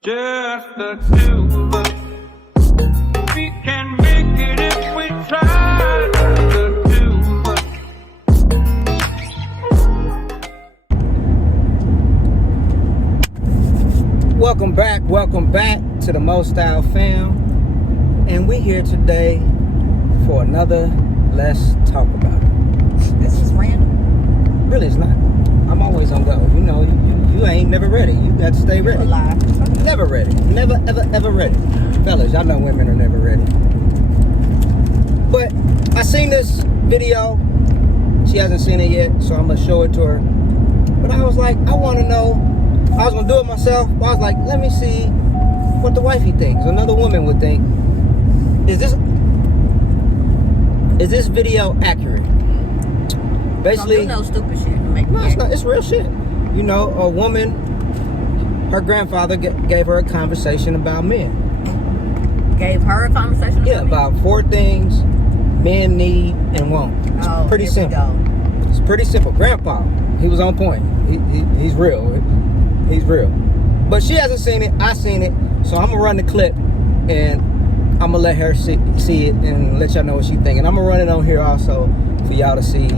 Just the two of us. We can make it if we try. The two of us. Welcome back to the Mo Style fam. And we here today for another Let's Talk About It. This is random. Really, it's not. I'm always on go. You know, you ain't never ready. You got to stay ready. Lie. Never ready. Never, ever ready. Fellas, y'all know women are never ready. But I seen this video. She hasn't seen it yet, so I'm going to show it to her. But I was like, I want to know. I was going to do it myself. But I was like, let me see what the wifey thinks. Another woman would think. Is this video accurate? Basically, Don't do no stupid shit. no, it's not. It's real shit. You know, a woman, her grandfather gave her a conversation about men. Gave her a conversation? Yeah, about 4 things men need and want. It's pretty simple. It's pretty simple. Grandpa, he was on point. He's real. He's real. But she hasn't seen it. I seen it. So I'm gonna run the clip and I'm gonna let her see it and let y'all know what she think. And I'm gonna run it on here also for y'all to see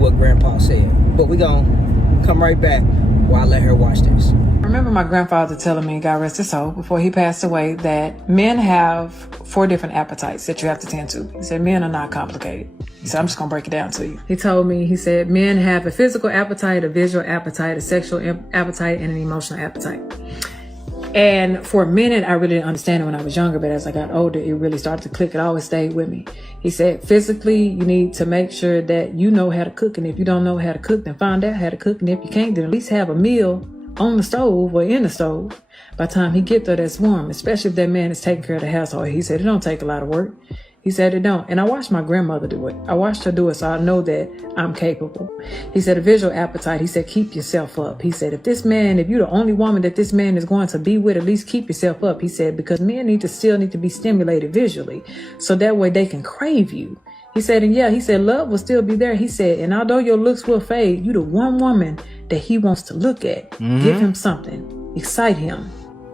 what Grandpa said. But we gonna come right back while I let her watch this. I remember my grandfather telling me, God rest his soul, before he passed away, that men have 4 different appetites that you have to tend to. He said men are not complicated. He said, I'm just gonna break it down to you. He told me, he said, men have a physical appetite, a visual appetite, a sexual appetite, and an emotional appetite. And for a minute, I really didn't understand it when I was younger, but as I got older, it really started to click. It always stayed with me. He said, physically, you need to make sure that you know how to cook. And if you don't know how to cook, then find out how to cook. And if you can't, then at least have a meal on the stove or in the stove. By the time he get there, that's warm, especially if that man is taking care of the household. He said, it don't take a lot of work. He said it don't. And I watched my grandmother do it. I watched her do it, so I know that I'm capable. He said a visual appetite. He said, keep yourself up. He said, if you're the only woman that this man is going to be with, at least keep yourself up. He said, because men still need to be stimulated visually, so that way they can crave you. He said, and yeah, he said, love will still be there. He said, and although your looks will fade, you the one woman that he wants to look at. Mm-hmm. Give him something. Excite him.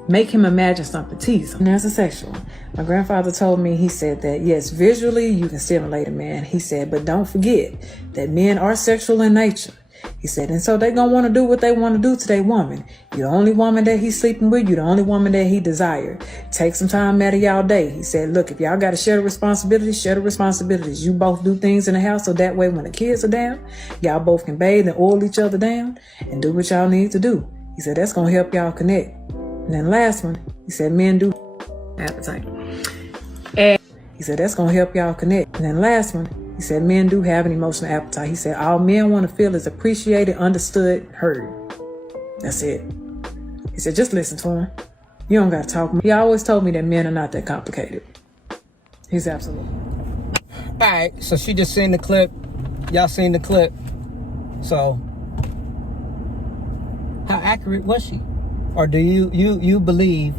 Make him imagine something, tease him. And that's a sexual. My grandfather told me, he said that, yes, visually you can stimulate a man. He said, but don't forget that men are sexual in nature. He said, and so they're going to want to do what they want to do to their woman. You're the only woman that he's sleeping with. You're the only woman that he desired. Take some time out of y'all day. He said, look, if y'all got to share the responsibilities, share the responsibilities. You both do things in the house so that way when the kids are down, y'all both can bathe and oil each other down and do what y'all need to do. He said, that's going to help y'all connect. And then last one, he said, men do appetite. And he said, that's going to help y'all connect. And then last one, he said, men do have an emotional appetite. He said, all men want to feel is appreciated, understood, heard. That's it. He said, just listen to him. You don't got to talk. He always told me that men are not that complicated. He's absolutely. All right, so she just seen the clip. Y'all seen the clip. So, how accurate was she? Or do you believe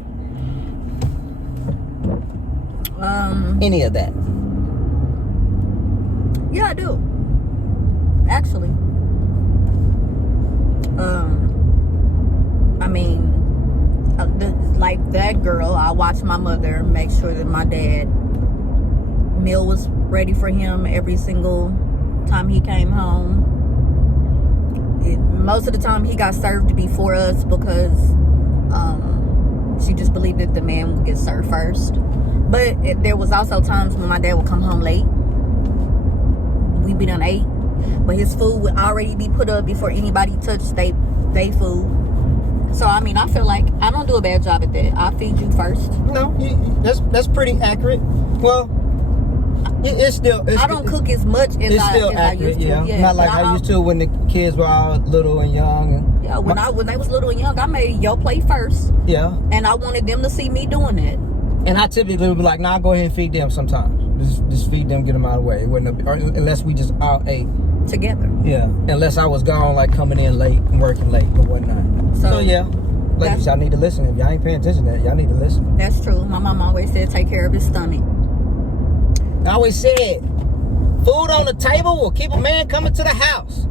any of that? Yeah, I do. Actually. I mean, like that girl, I watched my mother make sure that my dad meal was ready for him every single time he came home. Most of the time he got served before us because she just believed that the man would get served first. But there was also times when my dad would come home late. We'd be done 8, but his food would already be put up before anybody touched they food. So I mean, I feel like I don't do a bad job at that. I feed you first. No, that's pretty accurate. Well, it's still. I don't cook as much as I used to. Yeah. Not like I used to when the kids were all little and young. And yeah, when they was little and young, I made your plate first. Yeah. And I wanted them to see me doing that. And I typically would be like, nah, go ahead and feed them sometimes. Just feed them, get them out of the way. Unless we just all ate together. Yeah. Unless I was gone, like coming in late and working late or whatnot. So yeah. Ladies, y'all need to listen. If y'all ain't paying attention to that, y'all need to listen. That's true. My mom always said take care of his stomach. I always said, food on the table will keep a man coming to the house.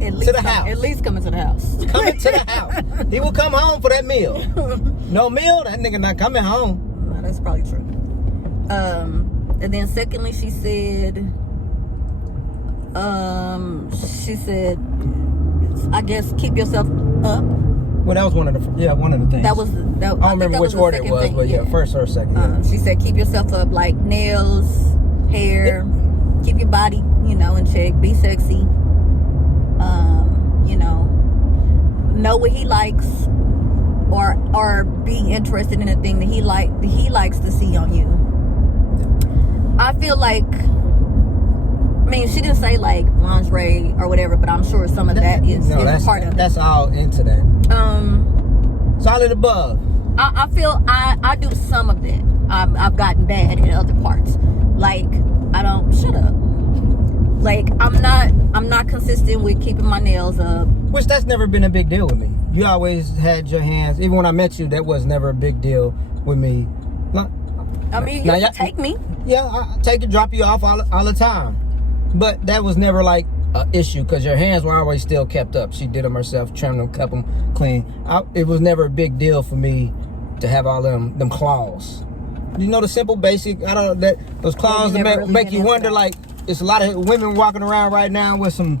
At least to the house. At least coming to the house. Coming to the house. He will come home for that meal. No meal, that nigga not coming home. No, that's probably true. And then secondly, she said, I guess keep yourself up. Well, that was one of the things. I don't remember which order it was, but yeah, first or second. Yeah. She said keep yourself up, like nails, hair, keep your body, in check, be sexy. Know what he likes, or be interested in the thing that he likes to see on you. I feel like, she didn't say like lingerie or whatever, but I'm sure some of that is part of it. That's all into that. It's all of the above. I feel I do some of that. I've gotten bad in other parts. Like, I don't shut up. Like, I'm not consistent with keeping my nails up. Which that's never been a big deal with me. You always had your hands. Even when I met you, that was never a big deal with me. You can take me. Yeah, I take it, drop you off all the time. But that was never like an issue because your hands were always still kept up. She did them herself, trimmed them, kept them clean. It was never a big deal for me to have all them claws. The simple basic. Those claws that really make you wonder. Like, it's a lot of women walking around right now with some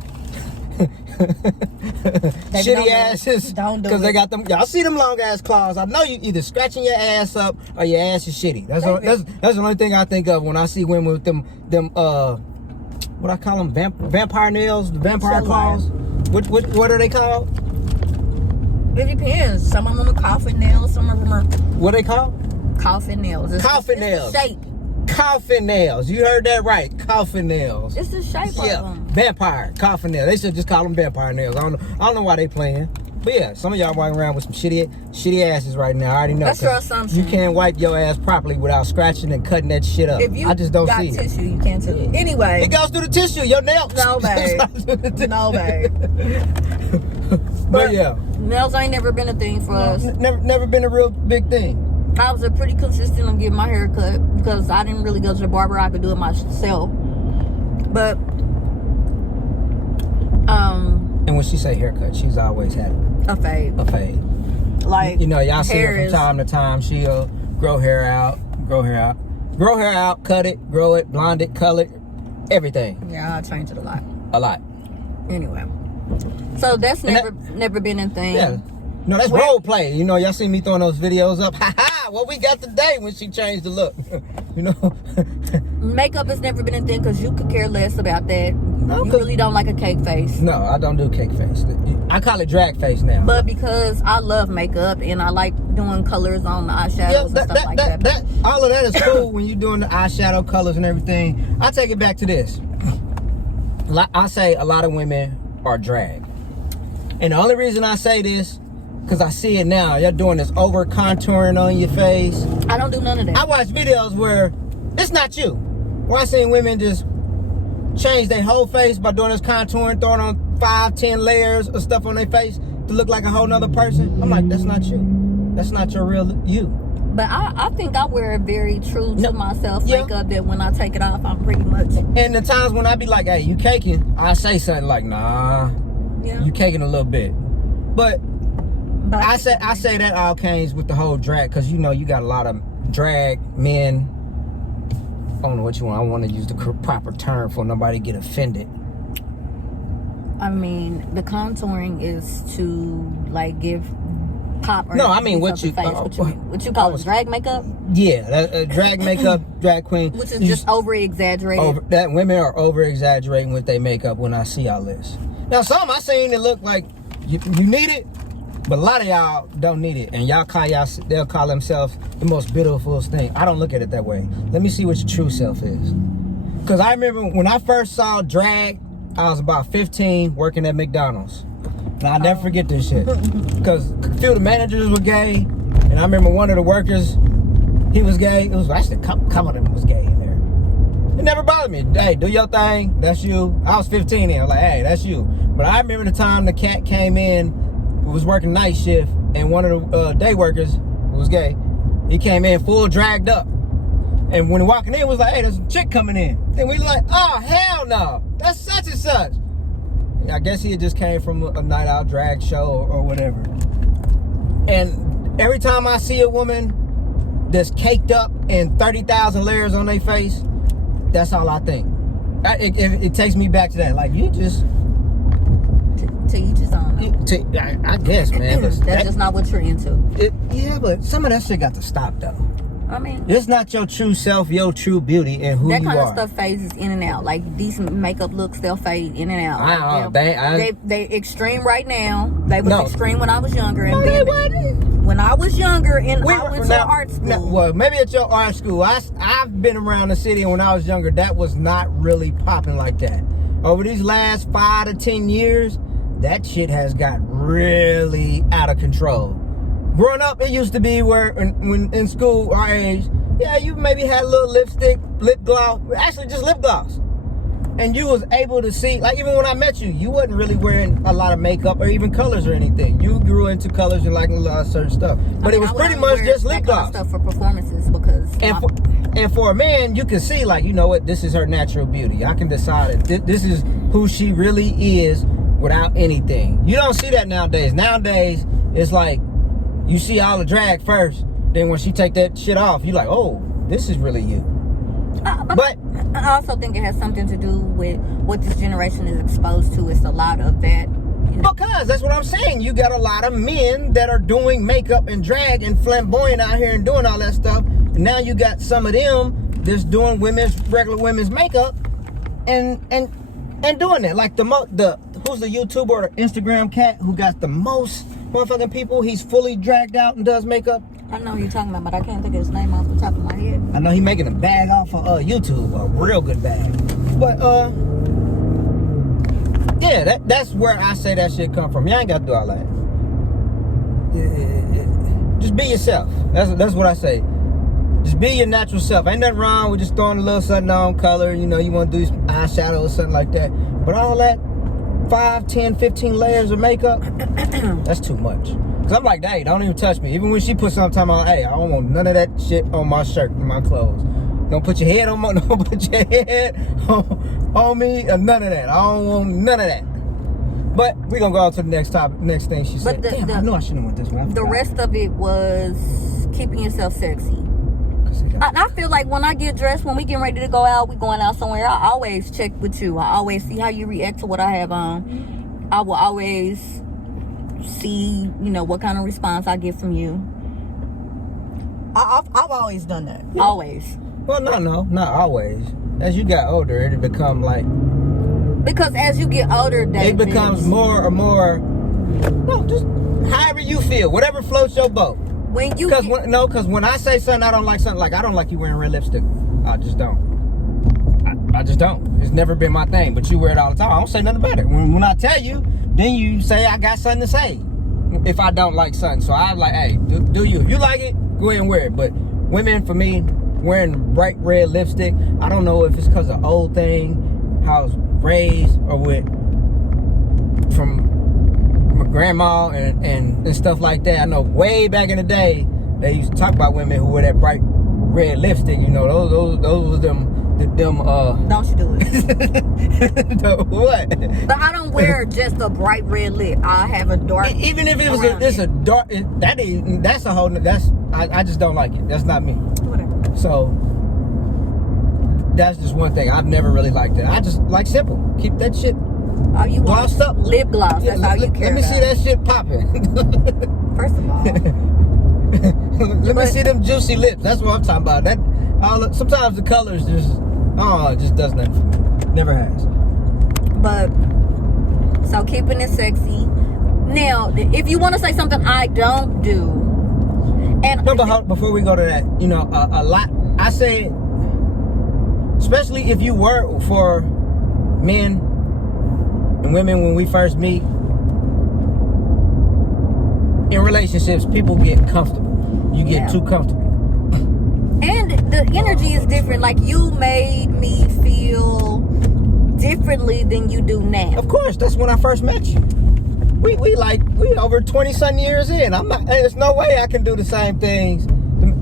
shitty asses because they got them. Y'all see them long ass claws? I know you either scratching your ass up or your ass is shitty. That's the only thing I think of when I see women with them what I call them, vampire nails, the vampire claws. What are they called? It depends. Some of them are coffin nails. Some of them are what are they called? Coffin nails. Coffin nails. The shape. Coffin nails. You heard that right. Coffin nails. It's the shape of them. Vampire. Coffin nails. They should just call them vampire nails. I don't know why they playing. But yeah, some of y'all walking around with some shitty asses right now. I already know. That's your assumption. You can't wipe your ass properly without scratching and cutting that shit up. If you I just don't got see tissue, it. you can't do it. Anyway. It goes through the tissue. Your nails. No, babe. No, babe. But yeah. Nails ain't never been a thing for us. Never been a real big thing. I was pretty consistent on getting my hair cut because I didn't really go to the barber. I could do it myself. But and when she say haircut, she's always had a fade. Like, y'all see her from time to time. She'll grow hair out, cut it, grow it, blonde it, color it, everything. Yeah, I changed it a lot. Anyway, so that's never been a thing. Yeah. No, that's role play. Y'all see me throwing those videos up. Ha ha! What we got today when she changed the look. Makeup has never been a thing because you could care less about that. You really don't like a cake face. No, I don't do cake face. I call it drag face now. But because I love makeup and I like doing colors on the eyeshadows and stuff like that. All of that is cool when you're doing the eyeshadow colors and everything. I take it back to this. I say a lot of women are drag. And the only reason I say this, because I see it now. You're doing this over contouring on your face. I don't do none of that. I watch videos where it's not you. Where I seen women just change their whole face by doing this contouring, throwing on 5-10 layers of stuff on their face to look like a whole nother person. I'm like, that's not you. That's not your real you. But I think I wear a very true to myself makeup that when I take it off, I'm pretty much. And the times when I be like, hey, you caking, I say something like, nah, you caking a little bit. But I say that all came with the whole drag, because you got a lot of drag men. I don't know what you want. I want to use the proper term for nobody get offended. I mean, the contouring is to like give pop. Or no, I mean what you mean? What you call it? Drag makeup? Yeah, drag makeup, drag queen, which is just over exaggerated. That women are over exaggerating with their makeup. When I see all this, now some I seen it look like you need it. But a lot of y'all don't need it, and they'll call themselves the most beautiful thing. I don't look at it that way. Let me see what your true self is. Because I remember when I first saw drag, I was about 15 working at McDonald's. And I'll never forget this shit. Because a few of the managers were gay, and I remember one of the workers, he was gay. It was actually a couple of them was gay in there. It never bothered me. Hey, do your thing. That's you. I was 15 and I was like, hey, that's you. But I remember the time the cat came in, was working night shift, and one of the day workers who was gay, he came in full dragged up, and when he walking in, was like, hey, there's a chick coming in. Then we like, oh hell no, that's such and such. I guess he had just came from a night out drag show or whatever. And every time I see a woman that's caked up and 30,000 layers on their face, that's all I think. It takes me back to that. Like, you just... To each his own. I guess, man. That's just not what you're into. Yeah, but some of that shit got to stop, though. I mean, it's not your true self, your true beauty, and who you are. That kind of stuff phases in and out. Like decent makeup looks, they'll fade in and out. They extreme right now. They was extreme when I was younger. And they wasn't. When I was younger and I went to art school. Well, maybe at your art school. I've been around the city, and when I was younger, that was not really popping like that. Over these last 5 to 10 years, that shit has got really out of control. Growing up, it used to be where, when in school, our age, yeah, you maybe had a little lipstick, lip gloss, actually just lip gloss. And you was able to see, like even when I met you, you wasn't really wearing a lot of makeup or even colors or anything. You grew into colors and liking a lot of certain stuff. But it was pretty much just lip gloss. Stuff for performances because... And for a man, you can see, like, you know what, this is her natural beauty. I can decide that this is who she really is without anything. You don't see that nowadays. Nowadays, it's like, you see all the drag first, then when she take that shit off, you like, oh, this is really you. But I also think it has something to do with what this generation is exposed to. It's a lot of that. Because that's what I'm saying. You got a lot of men that are doing makeup and drag and flamboyant out here and doing all that stuff. And now you got some of them that's doing regular women's makeup and doing that. Like who's the YouTuber or the Instagram cat who got the most motherfucking people? He's fully dragged out and does makeup. I know who you're talking about, but I can't think of his name off the top of my head. I know he's making a bag off of YouTube, a real good bag. But yeah, that's where I say that shit come from. You ain't got to do all that. Just be yourself. That's what I say. Just be your natural self. Ain't nothing wrong with just throwing a little something on, color. You know, you want to do eyeshadow or something like that. But all that 5, 10, 15 layers of makeup, that's too much. Cause I'm like, hey, don't even touch me. Even when she puts something on, hey, I don't want none of that shit on my shirt and my clothes. Don't put your head on my, don't put your head on me, or none of that. I don't want none of that. But we're gonna go on to the next thing she said. Damn, I know I shouldn't have went this one. The rest of it was keeping yourself sexy. I feel like when I get dressed, when we getting ready to go out, we going out somewhere, I always check with you. I always see how you react to what I have on. I will always see, what kind of response I get from you. I've always done that. Yeah. Always. Well, no, not always. As you got older, it become like... Because as you get older, it becomes more and more... No, just however you feel. Whatever floats your boat. Because when I say something, I don't like something, like I don't like you wearing red lipstick. I just don't. I just don't. It's never been my thing. But you wear it all the time. I don't say nothing about it. When I tell you, then you say I got something to say. If I don't like something, so I'm like, hey, do you? If you like it, go ahead and wear it. But women, for me, wearing bright red lipstick, I don't know if it's because of old thing, how I was raised, or from my grandma and stuff like that. I know way back in the day, they used to talk about women who wear that bright red lipstick. Those was them. Don't you do it? What? But I don't wear just a bright red lip. I have a dark. Even if it was a dark, that's a whole. I just don't like it. That's not me. Whatever. So that's just one thing. I've never really liked it. I just like simple. Keep that shit glossed up. Lip gloss. That's all you care about. Let me see that shit popping. First of all. Let me see them juicy lips. That's what I'm talking about. Sometimes the colors just does nothing for me. Never has. But so keeping it sexy. Now, if you want to say something I don't do, and but before we go to that, a lot. I say, especially if you work for men and women when we first meet. In relationships, people get comfortable. You get too comfortable. And the energy is different. Like, you made me feel differently than you do now. Of course, that's when I first met you. We over 20-something years in. There's no way I can do the same things.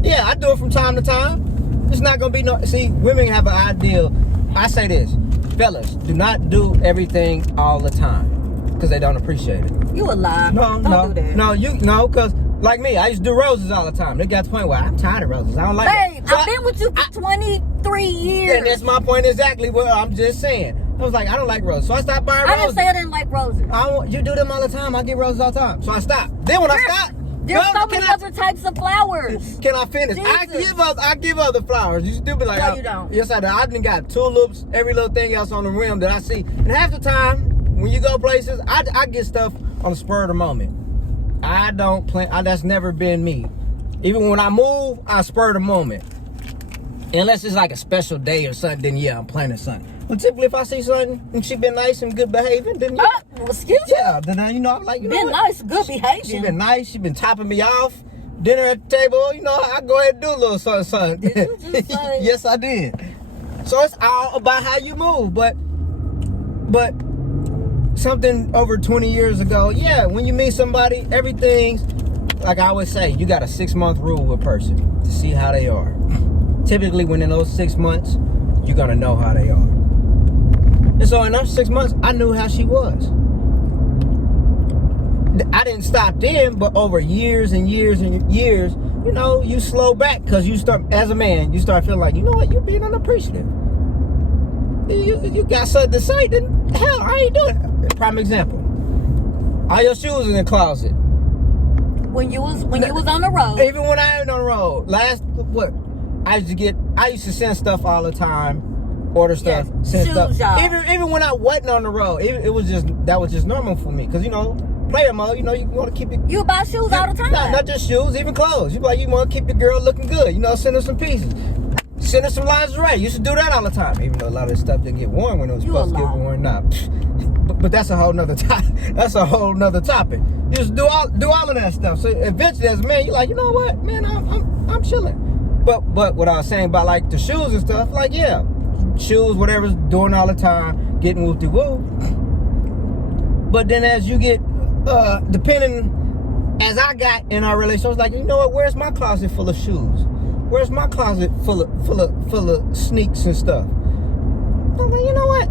Yeah, I do it from time to time. It's not going to be see, women have an ideal. I say this, fellas, do not do everything all the time. because they don't appreciate it. You a lie. No, Don't do that. because like me, I used to do roses all the time. They got to the point where I'm tired of roses. I don't like Babe, it. So I've been with you for 23 years. and that's my point exactly. What I'm just saying. I was like, I don't like roses, so I stopped buying I roses. didn't say I didn't like roses. You do them all the time. I get roses all the time, so I stopped. Then when I stopped, There's so many other types of flowers. Can I finish? Jesus. I give other flowers. You still be like, No, you don't. Yes, I do. I done got tulips, every little thing else on the rim that I see. And half the time, when you go places, I get stuff on the spur of the moment. I don't plan. That's never been me. Even when I move, I spur of the moment. Unless it's like a special day or something, then yeah, I'm planning something. But typically, if I see something and she been nice and good behaving, then yeah. Excuse me? Yeah, then I'm like, you know Been what? nice, good behavior. She been nice. She been topping me off. Dinner at the table. I go ahead and do a little something. Did you just say? Yes, I did. So it's all about how you move. But something over 20 years ago, yeah, when you meet somebody, everything's, like I always say, you got a 6-month rule with a person to see how they are. Typically, within those 6 months, you're going to know how they are. And so in those 6 months, I knew how she was. I didn't stop then, but over years and years and years, you slow back because you start, as a man, you start feeling like, you know what, you're being unappreciative. You got something to say, then hell, I ain't doing it. Prime example. All your shoes in the closet. When you was on the road. Even when I ain't on the road. I used to send stuff all the time, order stuff, send shoes, stuff. y'all. Even when I wasn't on the road, that was just normal for me. Cause player mode, you want to keep it. You buy shoes all the time. Not just shoes, even clothes. You want to keep your girl looking good. Send her some pieces. Send her some lingerie. You used to do that all the time. Even though a lot of this stuff didn't get worn when it was supposed to get worn. Nah. But that's a whole nother topic. That's a whole nother topic. You just do all of that stuff. So eventually, as a man, you're like, you know what, man, I'm chilling. But what I was saying about like the shoes and stuff, like yeah, shoes, whatever's doing all the time, getting woo-de-woo. But then as you get, as I got in our relationship, I was like, you know what, where's my closet full of shoes? Where's my closet full of sneaks and stuff? I'm like, you know what?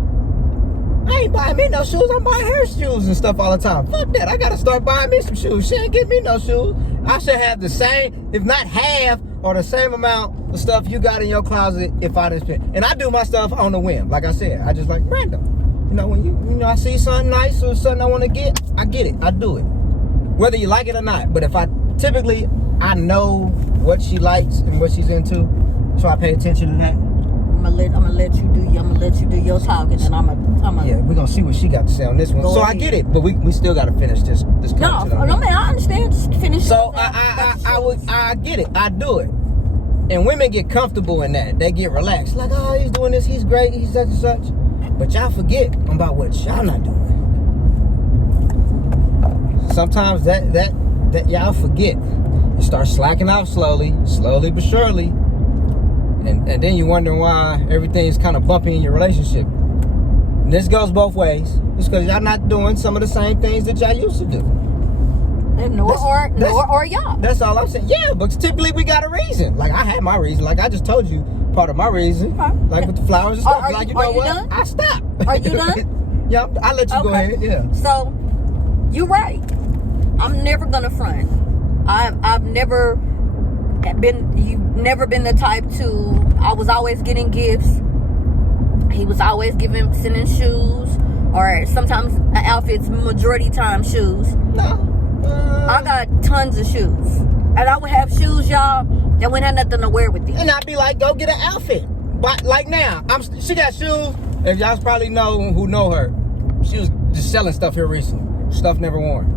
I ain't buying me no shoes. I'm buying her shoes and stuff all the time. Fuck that. I gotta start buying me some shoes. She ain't getting me no shoes. I should have the same, if not half, or the same amount of stuff you got in your closet if I didn't spend. And I do my stuff on the whim. Like I said, I just like random. When I see something nice or something I want to get, I get it. I do it. Whether you like it or not. But if I know what she likes and what she's into, so I pay attention to that. I'm gonna let you do your talking, and I'm gonna. Yeah, we're gonna see what she got to say on this one. So I get it, but we still got to finish this content. No, man, I understand. Just finish. So I get it. I do it, and women get comfortable in that. They get relaxed, like, oh, he's doing this. He's great. He's such and such. But y'all forget about what y'all not doing. Sometimes that y'all forget. You start slacking off slowly but surely. And then you wonder why everything's kind of bumpy in your relationship. And this goes both ways. It's because y'all not doing some of the same things that y'all used to do. And nor y'all. That's all I'm saying. Yeah, but typically we got a reason. Like I had my reason. Like I just told you part of my reason. Okay. Like with the flowers and stuff. Like you know what? Done? I stopped. Are you done? Yeah, I'll let you go ahead. Yeah. So you're right. I'm never gonna front. I've never been. You've never been the type to. I was always getting gifts. He was always sending shoes, or sometimes outfits. Majority time shoes. No. I got tons of shoes, and I would have shoes, y'all, that wouldn't have nothing to wear with these. And I'd be like, go get an outfit. But like now, she got shoes. If y'all probably know her, she was just selling stuff here recently. Stuff never worn.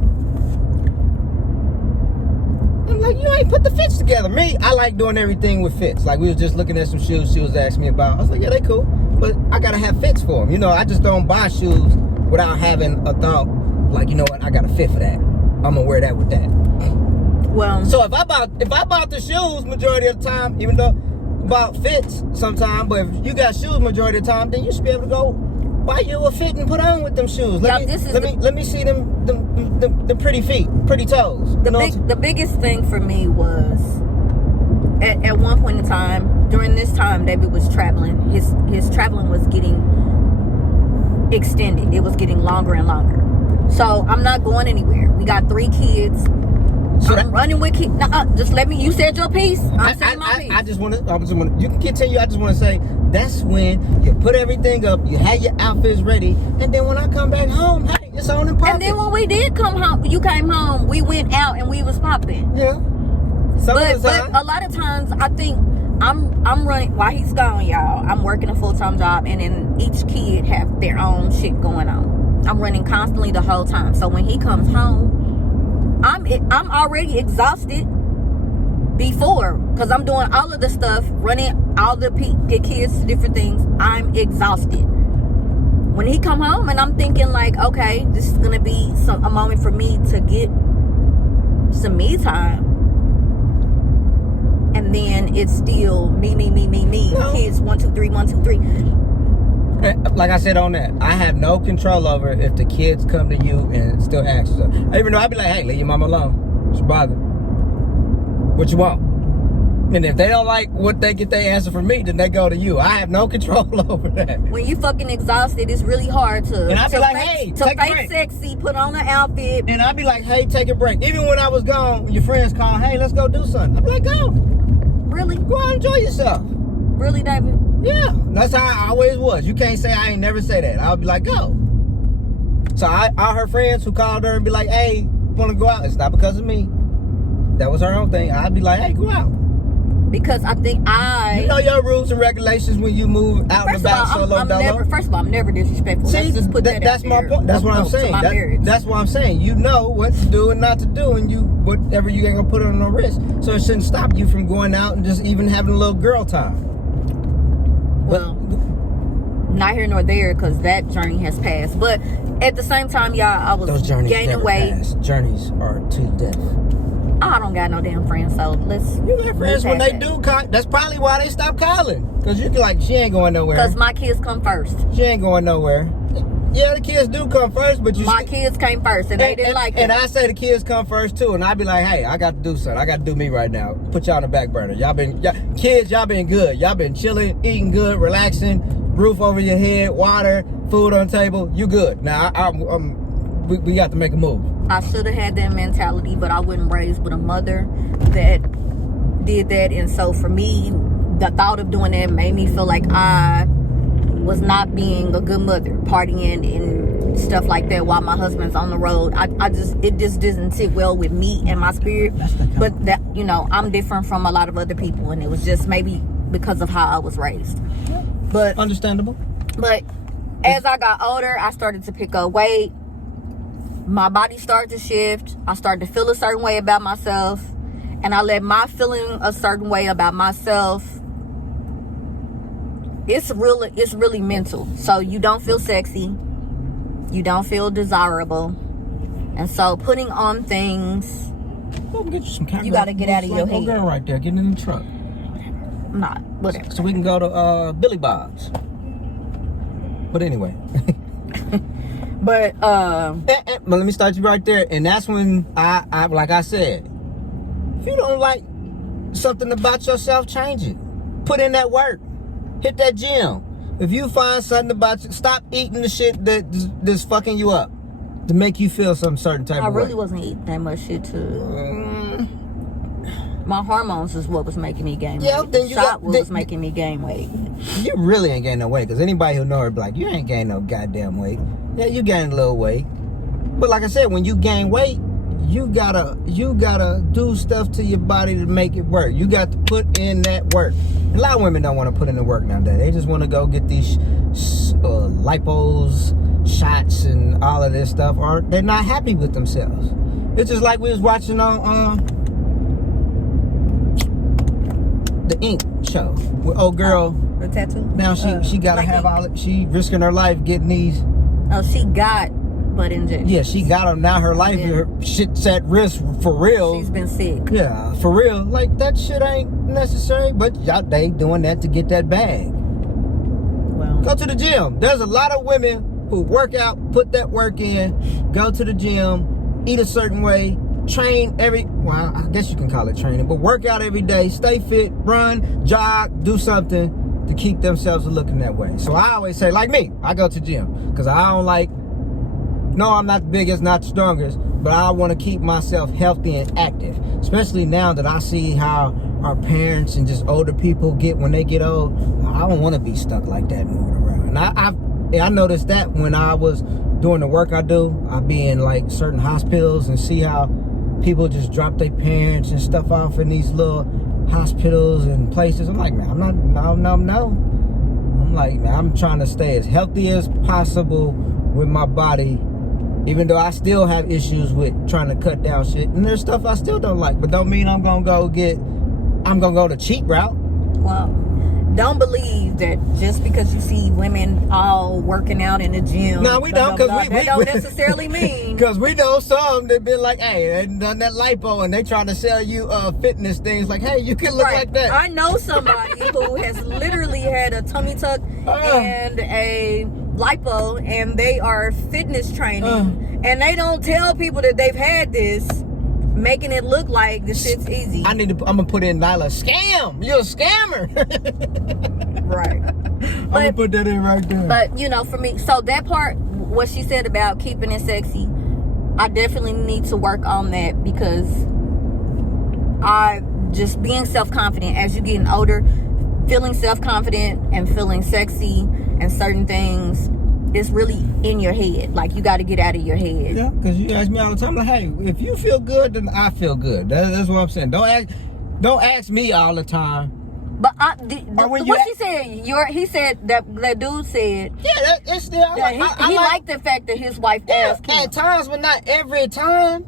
I'm like, you ain't put the fits together. Me, I like doing everything with fits. Like we was just looking at some shoes she was asking me about. I was like, yeah, they cool, but I gotta have fits for them. I just don't buy shoes without having a thought. Like, you know what? I got a fit for that. I'm gonna wear that with that. Well, so if I bought the shoes majority of the time, even though about fits sometimes, but if you got shoes majority of the time, then you should be able to go buy you a fit and put on with them shoes. Let me see them pretty feet, pretty toes. The biggest thing for me was at one point in time, during this time David was traveling, his traveling was getting extended. It was getting longer and longer. So I'm not going anywhere. We got 3 kids. So I'm running with kids. Just let me. You said your piece. I'm saying my piece. I just want to. You can continue. I just want to say that's when you put everything up. You had your outfits ready, and then when I come back home, hey, it's on and popping. And then when we did come home, you came home. We went out and we was popping. Yeah. But a lot of times, I think I'm running while he's gone, y'all. I'm working a full-time job, and then each kid have their own shit going on. I'm running constantly the whole time. So when he comes home, I'm already exhausted before, because I'm doing all of the stuff, running all the kids to different things. I'm exhausted. When he come home, and I'm thinking like, okay, this is gonna be a moment for me to get some me time. And then it's still me. No. Kids 1, 2, 3, 1, 2, 3. Like I said on that, I have no control over if the kids come to you and still ask you. Even though I'd be like, hey, leave your mama alone. What's bothering? What you want? And if they don't like what they get their answer from me, then they go to you. I have no control over that. When you fucking exhausted, it's really hard to. And I'd be like, hey, take a break. Sexy, put on an outfit. And I'd be like, hey, take a break. Even when I was gone, your friends call, hey, let's go do something. I'd be like, go. Really? Go out and enjoy yourself. Really, David? Yeah, that's how I always was. You can't say I ain't never say that. I'll be like, go. So all her friends who called her and be like, hey, want to go out? It's not because of me. That was her own thing. I'd be like, hey, go out. Because I think You know your rules and regulations when you move out and about solo dolo. First of all, I'm never disrespectful. See, Let's just put that that's out my there. point. That's what I'm saying. That's what I'm saying. You know what to do and not to do, and whatever you ain't gonna put on no risk. So it shouldn't stop you from going out and just even having a little girl time. Well, not here nor there, because that journey has passed. But at the same time, y'all, I was Those journeys gaining never weight. pass. Journeys are to death. I don't got no damn friends, so let's. You got friends when they do call. That's probably why they stop calling. Because you can like, she ain't going nowhere. Because my kids come first. She ain't going nowhere. Yeah, the kids do come first, but my kids came first, and they didn't like it. And I say the kids come first too, and I be like, hey, I got to do something. I got to do me right now. Put y'all on the back burner. Y'all been good. Y'all been chilling, eating good, relaxing, roof over your head, water, food on the table. You good. Now, we got to make a move. I should have had that mentality, but I wasn't raised with a mother that did that. And so for me, the thought of doing that made me feel like I was not being a good mother, partying and stuff like that while my husband's on the road. It just doesn't sit well with me and my spirit. But that, I'm different from a lot of other people, and it was just maybe because of how I was raised. But understandable. But as I got older, I started to pick up weight. My body started to shift. I started to feel a certain way about myself, and I let my feeling a certain way about myself. It's really mental. So you don't feel sexy, you don't feel desirable, and so putting on things. Go get you some cacao. You got to get out of your head. Girl, right there, get in the truck. I'm not. Whatever. So we can go to Billy Bob's. But anyway. But let me start you right there, and that's when I like I said, if you don't like something about yourself, change it. Put in that work. Hit that gym. If you find something about you, stop eating the shit that's fucking you up to make you feel some certain type of way. I really wasn't eating that much shit too. My hormones is what was making me gain weight. Then was making me gain weight. You really ain't gaining no weight, because anybody who know her be like, you ain't gaining no goddamn weight. Yeah, you gained a little weight. But like I said, when you gain weight, you gotta do stuff to your body to make it work. You got to put in that work. A lot of women don't want to put in the work nowadays. They just want to go get these lipos, shots, and all of this stuff, or they're not happy with themselves. It's just like we was watching on the Ink show with old girl. The tattoo. Now she gotta have all it. She risking her life getting these. Oh, she got butt injections. Yeah, she got them. Now her life, her shit's at risk for real. She's been sick. Yeah, for real. Like, that shit ain't necessary, but y'all, they doing that to get that bag. Well, go to the gym. There's a lot of women who work out, put that work in, go to the gym, eat a certain way, train well, I guess you can call it training, but work out every day, stay fit, run, jog, do something to keep themselves looking that way. So I always say, like me, I go to the gym because I don't like No, I'm not the biggest, not the strongest, but I want to keep myself healthy and active. Especially now that I see how our parents and just older people get when they get old. I don't want to be stuck like that moving around. And I noticed that when I was doing the work I do, I be in like certain hospitals and see how people just drop their parents and stuff off in these little hospitals and places. I'm like, man, no. I'm like, man, I'm trying to stay as healthy as possible with my body, even though I still have issues with trying to cut down shit. And there's stuff I still don't like, but don't mean I'm gonna go the cheap route. Well, don't believe that just because you see women all working out in the gym. No, we don't, because that don't necessarily mean. Because we know some that been like, hey, they done that lipo and they trying to sell you fitness things like, hey, you can look like that. I know somebody who has literally had a tummy tuck and a lipo, and they are fitness training, and they don't tell people that they've had this, making it look like this shit's easy. I'm gonna put in Nyla, scam. You're a scammer. Right. I'm gonna put that in right there. But you know, for me, so that part, what she said about keeping it sexy, I definitely need to work on that, because I just being self-confident as you getting older, feeling self-confident and feeling sexy and certain things, it's really in your head. Like, you got to get out of your head. Yeah, because you ask me all the time, like, hey, if you feel good, then I feel good. That's what I'm saying. Don't ask me all the time. But she said, he said that dude said, yeah, it's still. That he liked the fact that his wife asked him. At times, but not every time.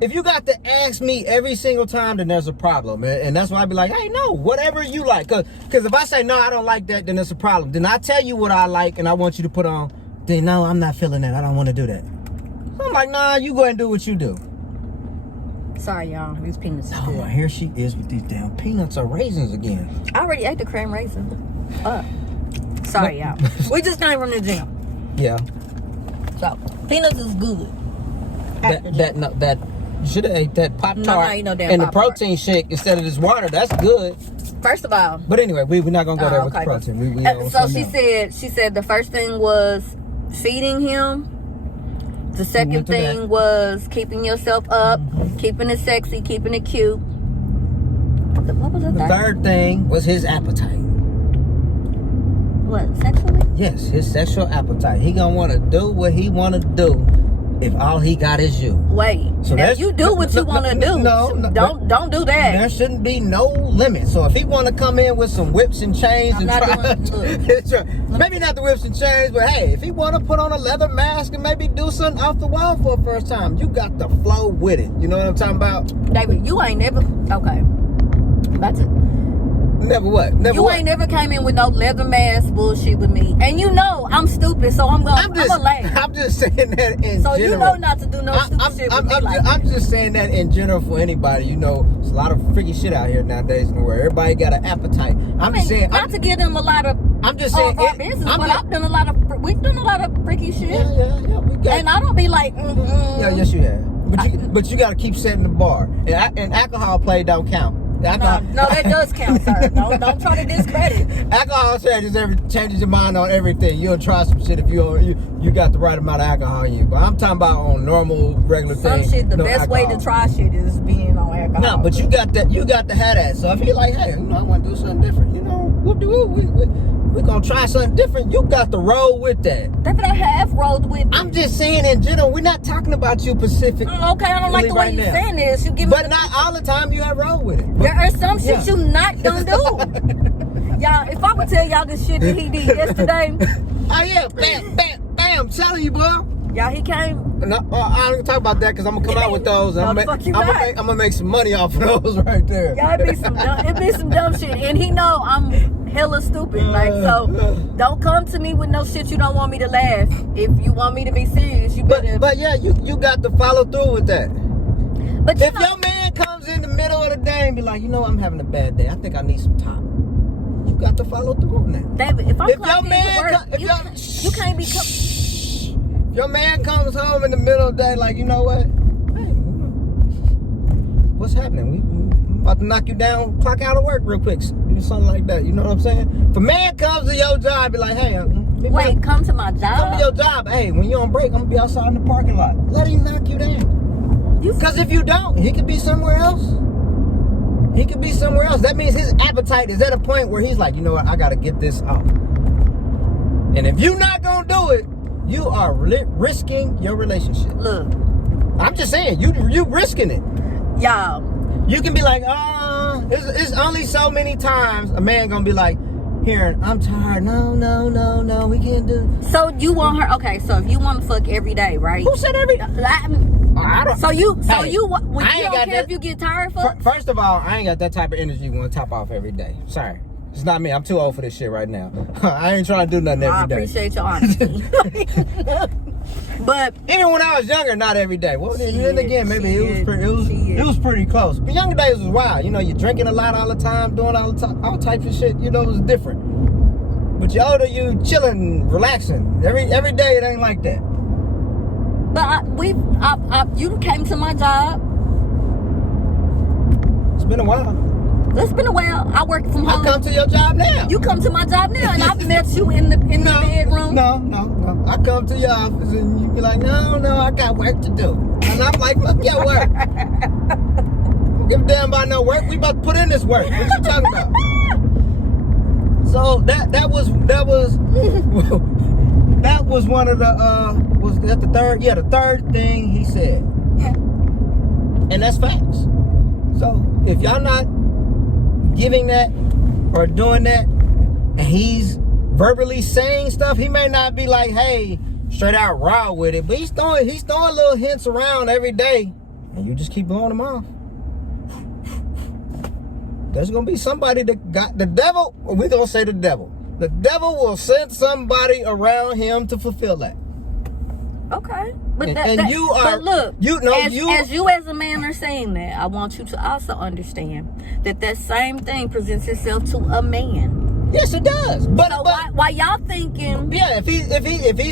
If you got to ask me every single time, then there's a problem. And that's why I be like, hey, no, whatever you like. Because if I say, no, I don't like that, then it's a problem. Then I tell you what I like and I want you to put on. Then, no, I'm not feeling that. I don't want to do that. So I'm like, nah, you go ahead and do what you do. Sorry, y'all. These peanuts are good. Oh, here she is with these damn peanuts or raisins again. I already ate the cream raisin. Sorry, y'all. We just came from the gym. Yeah. So, peanuts is good. That you should have ate that Pop-Tart No damn and the Pop-Tart. protein shake instead of this water. That's good. First of all. But anyway, we're not going to go there with the okay. protein. So she said the first thing was feeding him. The second thing was keeping yourself up, keeping it sexy, keeping it cute. What was the third thing was his appetite. What, sexually? Yes, his sexual appetite. He gonna want to do what he want to do if all he got is you. Wait, so if you do what you want to do, don't do that. There shouldn't be no limit. So if he want to come in with some whips and chains maybe not the whips and chains, but hey, if he want to put on a leather mask and maybe do something off the wall for the first time, you got to flow with it. You know what I'm talking about? David, you ain't never That's it. Never what? Ain't never came in with no leather mask bullshit with me. And you know I'm stupid, so I'm gonna laugh. I'm just saying that in general. So you know not to do no stupid shit with me like that. I'm just saying that in general for anybody. You know, there's a lot of freaky shit out here nowadays in the world. Everybody got an appetite. Just saying. Not to give them a lot of I'm just saying our business, but we've done a lot of freaky shit. Yeah. And I don't be like, Yeah, yes you have. But you got to keep setting the bar. And alcohol play don't count. No, that does count, sir. Don't try to discredit. Alcohol changes your mind on everything. You'll try some shit if you got the right amount of alcohol in you. But I'm talking about on normal, regular things. Some shit, the best way to try shit is being on alcohol. No, but you got to have that. So if you're like, hey, I want to do something different, we're going to try something different, you got to roll with that. That's what I have rolled with. I'm just saying in general, we're not talking about you Pacific. Okay, I don't like the way you're saying this. You give me not all the time you have rolled with it. There are some shit you not gonna do. Y'all, if I would tell y'all this shit that he did yesterday. Oh yeah, bam, I'm telling you, boy. Y'all, he came. No, I don't talk about that because I'm gonna come out with those. I'm gonna make some money off of those right there. Y'all, it be some dumb shit, and he know I'm hella stupid. So don't come to me with no shit you don't want me to laugh. If you want me to be serious, you better. But yeah, you got to follow through with that. But if your man comes in the middle of the day and be like, I'm having a bad day, I think I need some top. You got to follow through on that. David, if your man you can't be. Your man comes home in the middle of the day like, you know what? Hey, what's happening? We about to knock you down, clock out of work real quick. Something like that. You know what I'm saying? If a man comes to your job, be like, hey, Be Wait, like, come to my come to job? your job. Hey, when you're on break, I'm gonna be outside in the parking lot. Let him knock you down. Because if you don't, he could be somewhere else. He could be somewhere else. That means his appetite is at a point where he's like, you know what, I gotta get this out. And if you're not gonna do it, you are risking your relationship. Look, I'm just saying, you risking it. y'all. You can be like, it's only so many times a man gonna be like, here, I'm tired. No, we can't do. So you want her? Okay, so if you want to fuck every day, right? Who said every? I don't. So you, Hey, when I you ain't don't got care that. if you get tired, fuck. First of all, I ain't got that type of energy you want to top off every day. Sorry. It's not me. I'm too old for this shit right now. I ain't trying to do nothing I every day. appreciate your honesty. But even when I was younger, not every day. Well, then Shit, again, maybe shit, it was pretty close. But younger days was wild. You know, you're drinking a lot all the time, doing all types of shit. You know, it was different. But you older, you chilling, relaxing. Every day, it ain't like that. but you came to my job. It's been a while. It's been a while. I work from home. I come to your job now. You come to my job now, and I've met you in the bedroom. No. I come to your office and you be like, no, I got work to do. And I'm like, fuck your work. Don't give a damn about no work. We about to put in this work. What you talking about? So that was that was one of the was that the third? Yeah, the third thing he said. And that's facts. So if y'all not giving that or doing that, and he's verbally saying stuff, he may not be like, hey, straight out raw with it, but he's throwing little hints around every day, and you just keep blowing them off. There's gonna be somebody that got the devil, or we're gonna say the devil. The devil will send somebody around him to fulfill that. Okay, but but look, as you as a man are saying that, I want you to also understand that same thing presents itself to a man. Yes, it does. But so why y'all thinking? Yeah, if he's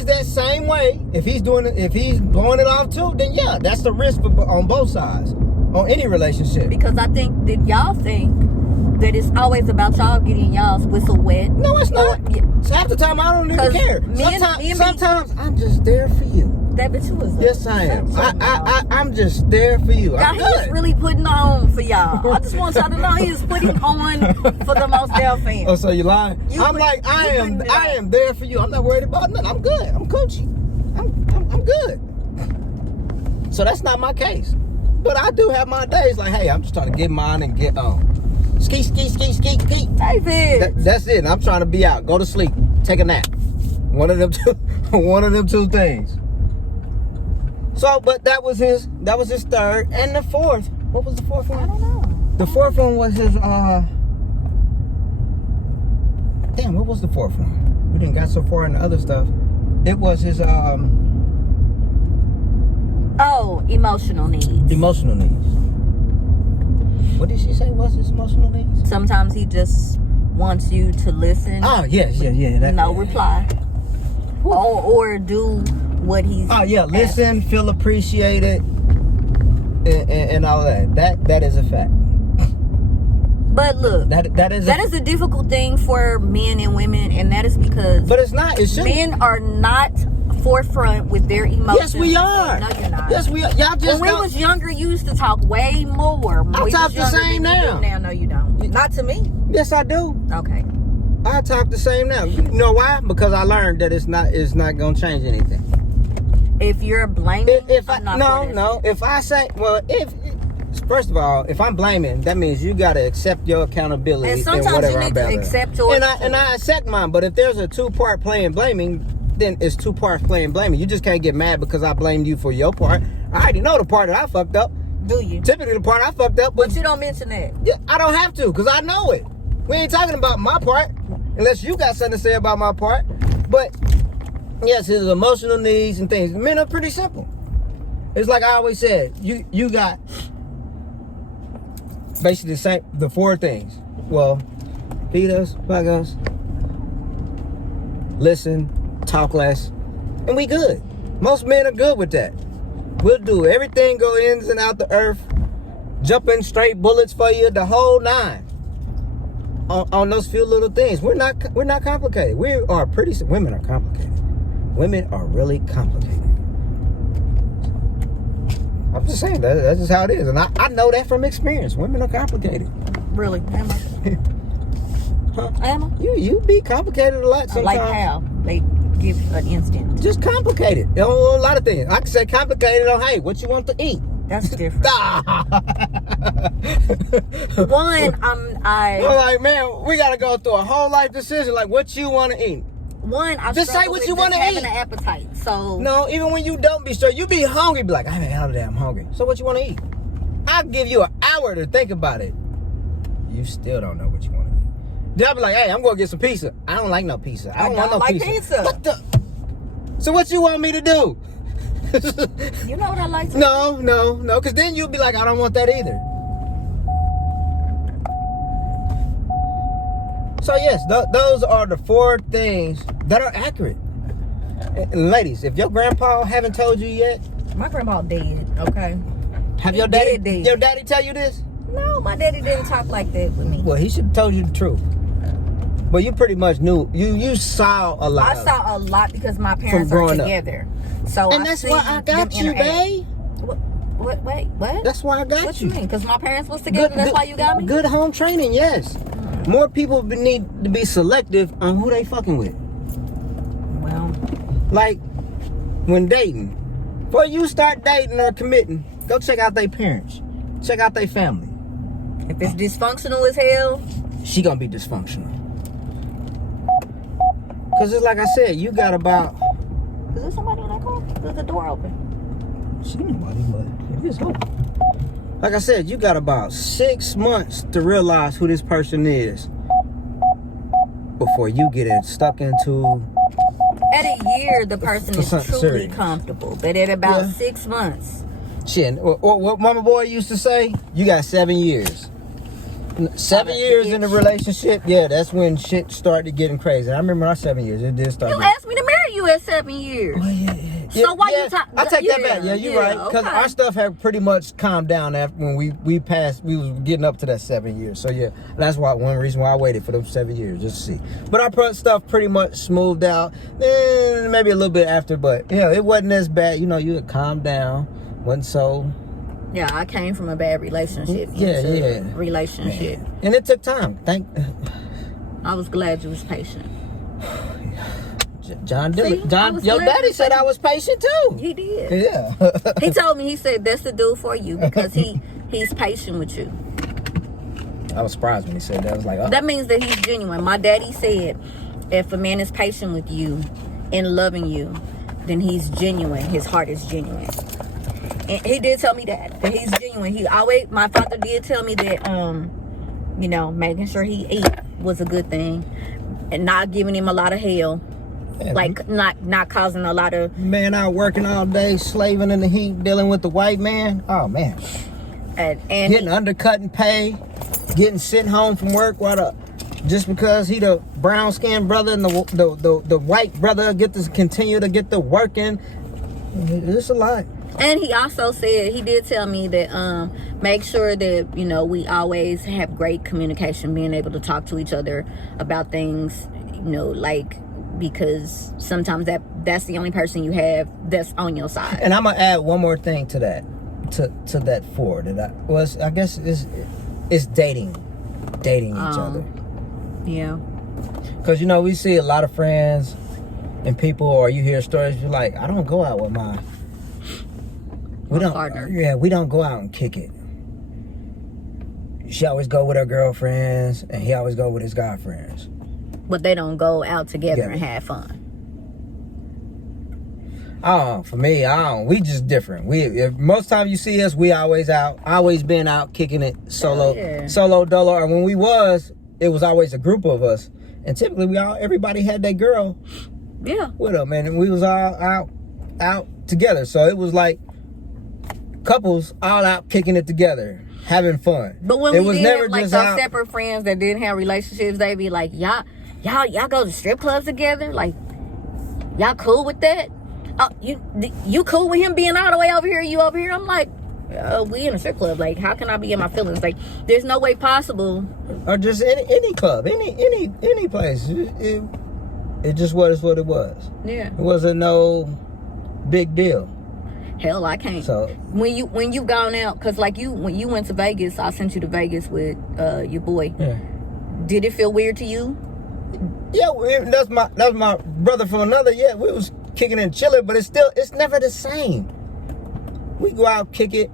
that same way, if he's blowing it off too, then yeah, that's the risk on both sides, on any relationship. Because I think that y'all think that it's always about y'all getting y'all's whistle wet. No, it's not. So half the time I don't even care. Sometimes I'm just there for you. That bitch was. Yes, I am. I'm just there for you. God, he is really putting on for y'all. I just want y'all to know he is putting on for the most Dell fans. Oh, so you lying? I am there for you. I'm not worried about nothing. I'm good. I'm Gucci. I'm good. So that's not my case. But I do have my days like, hey, I'm just trying to get mine and get on. Ski. David. That's it. I'm trying to be out. Go to sleep. Take a nap. One of them two things. So, but that was his third. And the fourth. What was the fourth one? I don't know. The fourth one was his damn, what was the fourth one? We didn't got so far in the other stuff. It was his emotional needs. Emotional needs. What did she say was his emotional needs? Sometimes he just wants you to listen. Oh, yes, yeah. No reply. Or do what he's listen, feel appreciated, and all that. That is a fact. But look, that is a difficult thing for men and women, and that is because but it's not. It shouldn't. Men are not forefront with their emotions. Yes, we are. No, you're not. Yes, we are. Y'all just when we was younger, you used to talk way more. I talk the same now. Now, no, you don't. Not to me. Yes, I do. Okay. I talk the same now. You know why? Because I learned that it's not gonna change anything. If you're blaming, First of all, if I'm blaming, that means you gotta accept your accountability. And sometimes you need to accept yours. And I accept mine. But if there's a 2-part playing blaming, then it's 2 parts playing blaming. You just can't get mad because I blamed you for your part. I already know the part that I fucked up. Do you? Typically the part I fucked up. But you don't mention that. Yeah, I don't have to because I know it. We ain't talking about my part unless you got something to say about my part. But yes, his emotional needs and things. Men are pretty simple. It's like I always said, you got basically the 4 things. Well, feed us, fuck us, listen, talk less, and we good. Most men are good with that. We'll do everything, go ins and out the earth, jumping straight bullets for you, the whole 9. on those few little things. We're not complicated. Women are complicated. Women are really complicated. I'm just saying that's just how it is, and I know that from experience. Women are complicated. Really? Am I? Huh? Am I? You be complicated a lot sometimes. Like how? They give an instant. Just complicated. You know, a lot of things. I can say complicated on, hey, what you want to eat? That's different. One, I'm like, man, we gotta go through a whole life decision. Like, what you want to eat? One, I just say what you want to eat. Having an appetite. So no, even when you don't be straight, you be hungry. Be like, I ain't hell damn hungry. So what you want to eat? I'll give you an hour to think about it. You still don't know what you want to eat. Then I'll be like, hey, I'm gonna get some pizza. I don't like no pizza. I don't want no like pizza. What the? So what you want me to do? You know what I like to No, because then you'll be like, I don't want that either. So yes, those are the 4 things that are accurate. And ladies, if your grandpa haven't told you yet, my grandpa dead. Okay. Have your daddy tell you this? No, my daddy didn't talk like that with me. Well, he should have told you the truth. But you pretty much knew. You saw a lot. I saw a lot because my parents are together. So and that's why I got you, babe. What? Wait, what? That's why I got you. What you mean? Because my parents was together. That's why you got me. Good home training, yes. More people need to be selective on who they fucking with. Well, like when dating, before you start dating or committing, go check out their parents, check out their family. If it's dysfunctional as hell, she gonna be dysfunctional. Cause it's like I said, you got about. Is there somebody in that car? Is the door open? See nobody, but it is open. Like I said, you got about 6 months to realize who this person is before you get stuck into. At a year, the person is truly serious. Comfortable, but at about 6 months. Shit, what Mama Boy used to say, you got 7 years. 7 years in a relationship, yeah, that's when shit started getting crazy. I remember our 7 years, it did start. You asked me to marry you at 7 years. Oh, yeah. So why you talk? I take that back. Yeah, you're right. Because our stuff had pretty much calmed down after when we was getting up to that 7 years. So yeah, that's one reason why I waited for those 7 years, just to see. But our stuff pretty much smoothed out. Maybe a little bit after, but yeah, it wasn't as bad. You know, you had calmed down, wasn't so. Yeah, I came from a bad relationship. Relationship. Man. And it took time. I was glad you was patient. John, your daddy said I was patient too. He did. Yeah. He told me, he said, that's the dude for you because he's patient with you. I was surprised when he said that. I was like, oh. That means that he's genuine. My daddy said, if a man is patient with you and loving you, then he's genuine. His heart is genuine. And he did tell me that he's genuine. My father did tell me that, you know, making sure he ate was a good thing and not giving him a lot of hell. Yeah, like not causing a lot of man out working all day, slaving in the heat, dealing with the white man. Oh man, and getting undercut in pay, getting sent home from work just because he the brown skinned brother and the white brother get to continue to get the working. It's a lot. And he also said, he did tell me that make sure that, you know, we always have great communication, being able to talk to each other about things, you know, like. Because sometimes that's the only person you have that's on your side. And I'm gonna add one more thing to that, to that 4 that I guess it's dating each other. Yeah. Because you know we see a lot of friends and people, or you hear stories. You're like, I don't go out with my partner. Yeah, we don't go out and kick it. She always go with her girlfriends, and he always go with his guy friends. But they don't go out together and have fun. For me, we just different. Most time you see us, we always been out kicking it solo dolo. Or when it was always a group of us, and typically everybody had their girl, with them, and we was all out together. So it was like couples all out kicking it together, having fun. But when we did have like those separate friends that didn't have relationships, they be like, Y'all go to strip clubs together? Like, y'all cool with that? Oh, you cool with him being all the way over here, you over here? I'm like, we in a strip club. Like, how can I be in my feelings? Like, there's no way possible. Or just any club, any place. It just was what it was. Yeah. It wasn't no big deal. Hell, I can't. So when you gone out, cause like when you went to Vegas, I sent you to Vegas with your boy. yeah. Did it feel weird to you? Yeah, that's my brother from another. Yeah, we was kicking and chilling, but it's never the same. We go out, kick it.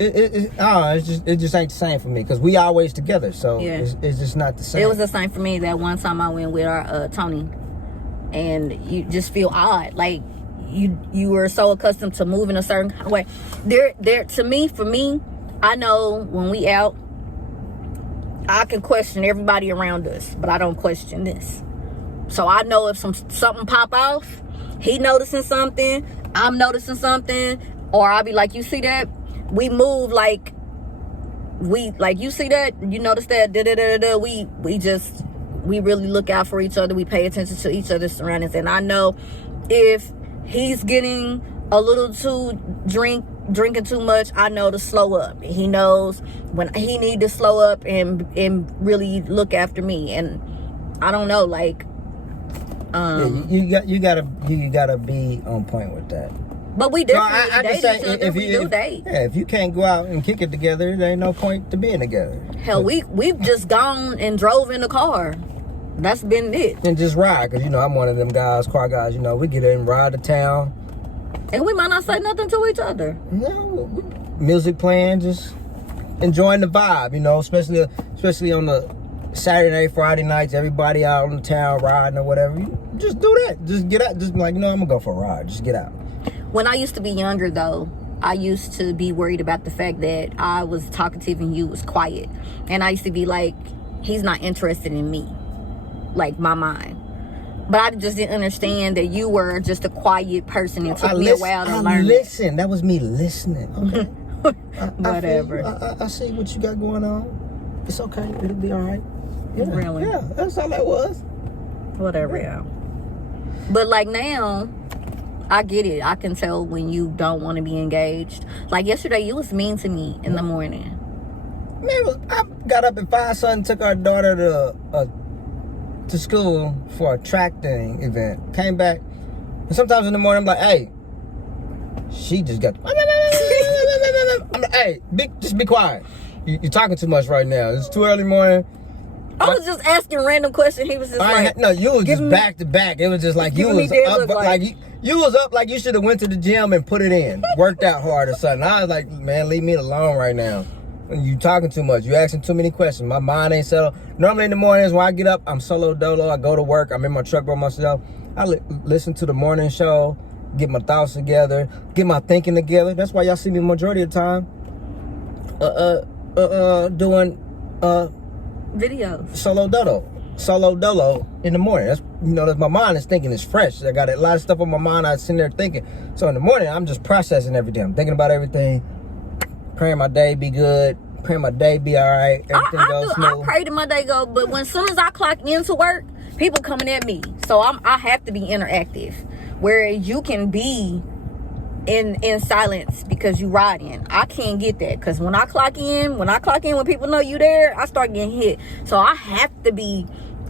It just ain't the same for me because we always together. So Yeah. it's just not the same. It was the same for me that one time I went with our Tony, and you just feel odd, like you were so accustomed to moving a certain way. There to me, for me, I know when we out, I can question everybody around us, but I don't question this. So I know if something pop off, he noticing something, I'm noticing something, or I'll be like, you see that? We move like you see that? You notice that? We really look out for each other. We pay attention to each other's surroundings. And I know if he's getting a little too drinking too much, I know to slow up. He knows when he need to slow up and really look after me. And I don't know, like you gotta be on point with that. but we definitely date each other. We do date. Yeah, if you can't go out and kick it together, there ain't no point to being together. Hell, we've just gone and drove in the car. That's been it. And just ride, because, I'm one of them guys, car guys, we get in, ride to town. And we might not say nothing to each other. Music playing, just enjoying the vibe, especially on the Saturday, Friday nights, everybody out in the town riding or whatever. You just do that. Just get out. Just be like, I'm going to go for a ride. Just get out. When I used to be younger, though, I used to be worried about the fact that I was talkative and you was quiet. And I used to be like, he's not interested in me, like my mind. But I just didn't understand that you were just a quiet person. It took me a while to learn. Listen, that was me listening. Okay. Whatever. I see what you got going on. It's okay. It'll be all right. Yeah, Really? Yeah, that's all that was. Whatever, yeah. But like now, I get it. I can tell when you don't want to be engaged. Like yesterday, you was mean to me in the morning. Man, I got up at 5, son, took our daughter to school for a track thing event. Came back, and sometimes in the morning I'm like, hey, she just got. I'm like, hey, just be quiet. You're talking too much right now. It's too early morning. I was just asking random questions. He was just like, no, you was just back to back. It was just like you was up, like you was up like you should have went to the gym and put it in, worked out hard or something. I was like, man, leave me alone right now. You talking too much. You asking too many questions. My mind ain't settled. Normally in the mornings when I get up, I'm solo dolo. I go to work. I'm in my truck by myself. I listen to the morning show, get my thoughts together, get my thinking together. That's why y'all see me majority of the time doing videos. Solo dolo in the morning. That's that's my mind is thinking it's fresh. I got a lot of stuff on my mind. I sit there thinking. So in the morning, I'm just processing everything. I'm thinking about everything. Praying my day be good. Praying my day be all right. Everything goes smooth. I pray that my day go, but when soon as I clock into work, people coming at me. So I have to be interactive. Whereas you can be in silence because you riding. I can't get that because when I clock in, when people know you there, I start getting hit. So I have to be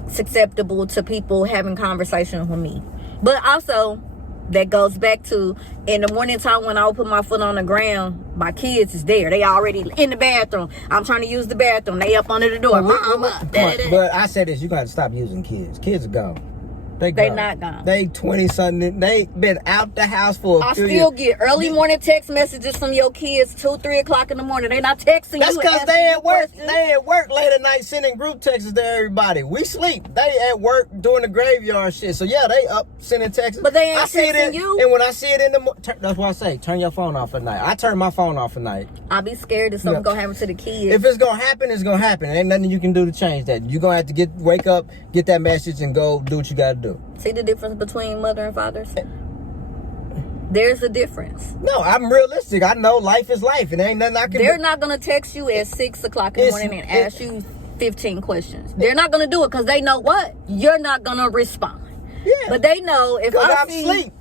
susceptible to people having conversations with me. But also, that goes back to in the morning time when I would put my foot on the ground, my kids is there. They already in the bathroom. I'm trying to use the bathroom. They up under the door. But I said this, you got to stop using kids. Kids are gone. They not gone. They 20-something. They been out the house for a few years. I still get early morning text messages from your kids 2-3 o'clock in the morning. They not texting That's you. That's because they at work. They at work late at night sending group texts to everybody. We sleep. They at work doing the graveyard shit. So yeah, they up sending texts. But they ain't texting you. And when I see it in the morning, that's why I say turn your phone off at night. I turn my phone off at night. I be scared that something gonna happen to the kids. If it's gonna happen, it's gonna happen. There ain't nothing you can do to change that. You're gonna have to wake up, get that message, and go do what you gotta do. See the difference between mother and fathers? There's a difference. No, I'm realistic. I know life is life, and ain't nothing I can do. They're not gonna text you at 6 o'clock in the morning and ask you 15 questions. They're not gonna do it because they know what? You're not gonna respond. Yeah. But they know if I I'm see asleep.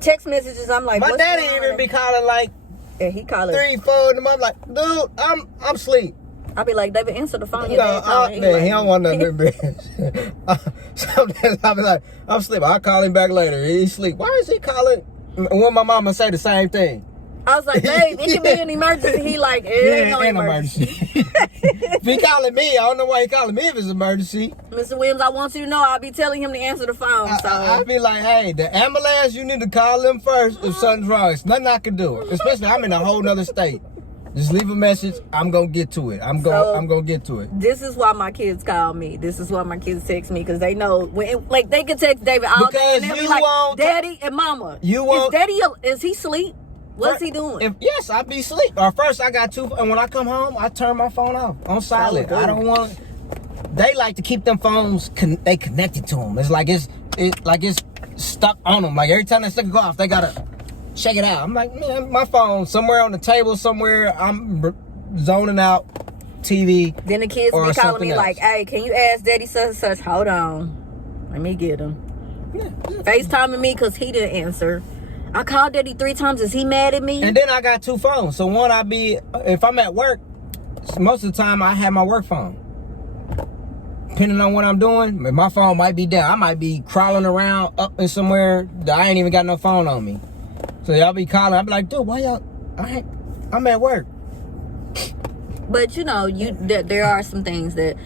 text messages, I'm like, My daddy even be calling like And he call it 3, 4 in the morning. I'm like, dude, I'm asleep. I be like, David, answer the phone. No, Your dad calling. man, he don't want nothing to be. Sometimes I be like, I'm asleep. I'll call him back later. He's asleep. Why is he calling when my mama say the same thing? I was like, babe, it could be an emergency. He like, it ain't no emergency. If he calling me, I don't know why he calling me if it's an emergency. Mr. Williams, I want you to know I'll be telling him to answer the phone. So I'll be like, hey, the ambulance, you need to call them first if something's wrong. It's nothing I can do. Especially I'm in a whole nother state. Just leave a message. I'm gonna get to it. I'm gonna get to it. This is why my kids call me. This is why my kids text me, because they know when, like, they can text David all day and they'll be like, Daddy and Mama. Is Daddy? Is he asleep? What's he doing? Yes, I be asleep. Or first I got 2, and when I come home, I turn my phone off on silent. I don't want. They like to keep them phones. They connected to them. It's like it's stuck on them. Like every time they stick go off, they gotta check it out. I'm like, man, my phone somewhere on the table somewhere. I'm zoning out TV. Then the kids be calling me like, hey, can you ask Daddy such and such? Hold on, let me get him. Yeah. FaceTiming me because he didn't answer. I called Daddy 3 times. Is he mad at me? And then I got 2 phones. So one if I'm at work, most of the time I have my work phone. Depending on what I'm doing, my phone might be down. I might be crawling around up in somewhere that I ain't even got no phone on me. So y'all be calling. I'll be like, dude, why y'all? I'm at work. But you know, there are some things that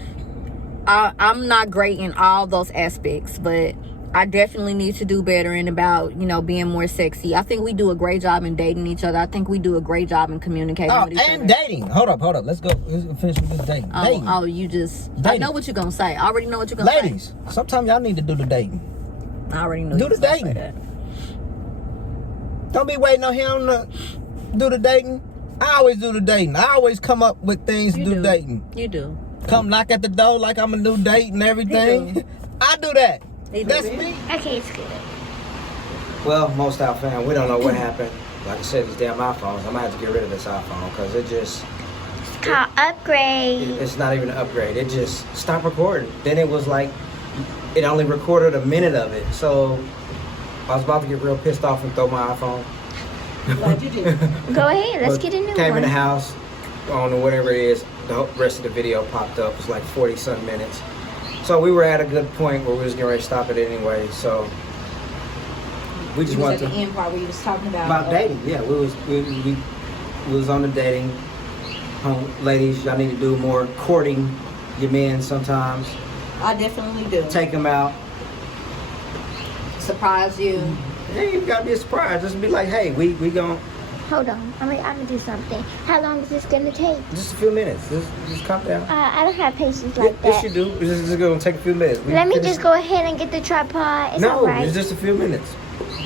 I'm not great in all those aspects, but I definitely need to do better in about, being more sexy. I think we do a great job in dating each other. I think we do a great job in communicating with each other. And dating. Hold up. Let's go. Let's finish with this dating. You just... Dating. I know what you're going to say. I already know what you're going to say. Ladies, sometimes y'all need to do the dating. I already know do the dating. Don't be waiting on him to do the dating. I always do the dating. I always come up with things to do dating. You do. Come knock at the door like I'm a new date and everything. I do that. That's me. Okay, it's good. Well, most our fam, we don't know what happened. Like I said, these damn iPhones. I'm gonna have to get rid of this iPhone because It's called upgrade. It's not even an upgrade. It just stopped recording. Then it was like it only recorded a minute of it. So I was about to get real pissed off and throw my iPhone. What'd you do? Go ahead, let's get a new one. Came in the house, on whatever it is. The rest of the video popped up. It was like 40-some minutes. So we were at a good point where we was getting ready to stop it anyway. So we just wanted to. The end part where you was talking about dating. Yeah, we was on the dating. Ladies, y'all need to do more courting your men sometimes. I definitely do. Take them out. Surprise you. Hey, you gotta be a surprise. Just be like, hey, we gon'. Hold on, I'm gonna do something. How long is this gonna take? Just a few minutes. Just calm down. I don't have patience like that. Yes, you do. It's just gonna take a few minutes. Let me just go ahead and get the tripod. It's all right. It's just a few minutes.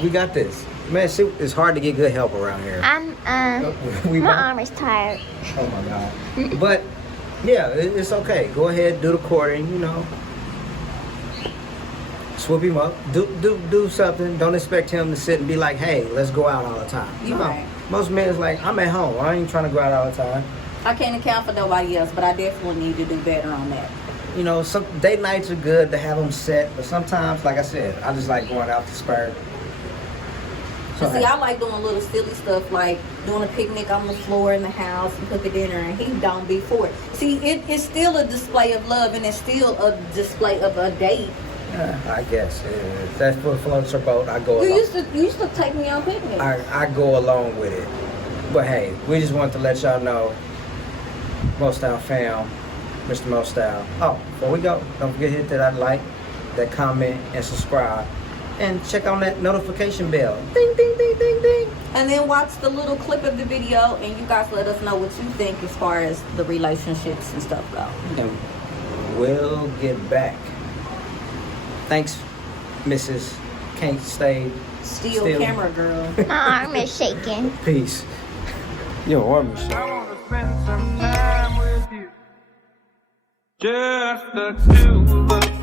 We got this. Man, it's hard to get good help around here. My arm is tired. Oh my God. But yeah, it's okay. Go ahead, do the courting. Swoop him up. Do something. Don't expect him to sit and be like, hey, let's go out all the time. Right. Most men is like, I'm at home. I ain't trying to go out all the time. I can't account for nobody else, but I definitely need to do better on that. Some date nights are good to have them set, but sometimes, like I said, I just like going out to spur. So see, I like doing little silly stuff like doing a picnic on the floor in the house and cook a dinner, and he don't be for it. See, it's still a display of love, and it's still a display of a date. Yeah, I guess. That's what floats our boat. I go along. You used to take me on picnics. I go along with it. But hey, we just want to let y'all know, Mostyle fam, Mr. Mostyle. Oh, before we go, don't forget to hit that like, that comment, and subscribe. And check on that notification bell. Ding, ding, ding, ding, ding. And then watch the little clip of the video, and you guys let us know what you think as far as the relationships and stuff go. And we'll get back. Thanks, Mrs. Can't Stay Still camera girl. My arm is shaking. Peace. Your arm is shaking. I wanna spend some time with you. Just the two of us.